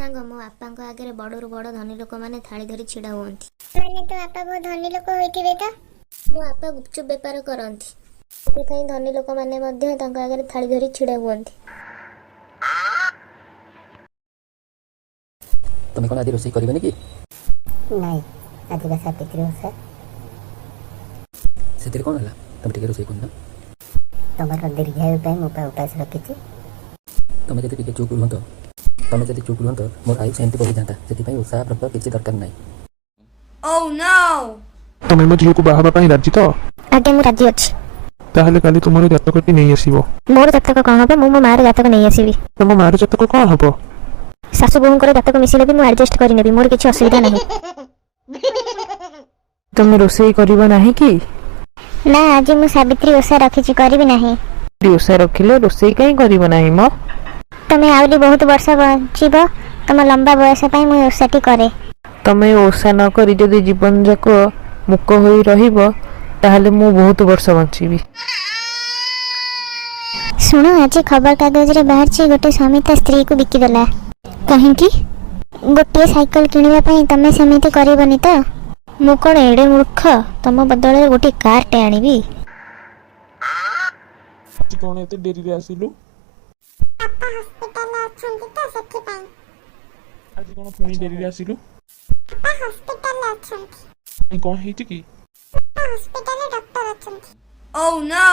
सांग मो बापा आगे बड़ बड़ धनी लोक मैंने थाली धरी छिड़ा हुअंती। माने तो बापा बहुत धनी लोक होइथिबे त? मो बापा गुपचुप बेपार करती से धनी लोक मैंने आगे थाली धरी छिड़ा हुअंती। तुम कौन आज रोषे करबे कि? नहीं आज का सावित्री ओषा से कौन है तुम टे रोषे करना तुमर दीर्घायु पाई मो पा उपास रखिछि। तुम जब टे चुप रुहत तुम जब चुप रुहत मोर आयु सेमती बढ़ी जाता से ओषा व्रत किसी दरकार नहीं। Oh no! तुम मो झील को बाहा पाई राजी तो? आगे मु राजी अछि। ताहले काली तुमर जातकटी नहीं आसीबो। मोर जातक कौन हम मो मार जातक नहीं आसीबी। तुम मार जातक कौन हबो? सासु बोहूंकर जातक मिसिले भी मु एडजस्ट करि नेबी मोर किछि असुविधा नहीं। तुम रोषे करबो नाही कि? ना आज मु सावित्री ओषा रखिछि करबी नाही। ओषा रखिले रोषे कहीं करबो नाही मो? तमे आउली बहुत वर्ष बंचिब तम लंबा बयस पई मु ओषाटी करे। तमे ओषा न करी जदि जीवन जाक मुक होई रहिबो ताहले मु बहुत वर्ष बंचीबी। सुनो आज खबर कागज रे बाहर छी गोटे स्वामी ता स्त्री को बिकी देला। कहीं कि गोटे साइकिल किनिबा पई तमे समिति करबनी त? मु कोन एडे मूर्ख तम बदले गोटे कार टे आनिबी। आज कौन एते देरी रे आसिलु? पापा हॉस्पिटल अछंती त सेठी पई। आज कौन पुनी देरी रे आसिलु? पापा हॉस्पिटल अछंती। कौन हेछि कि? पापा हॉस्पिटल डॉक्टर अछंती। Oh no!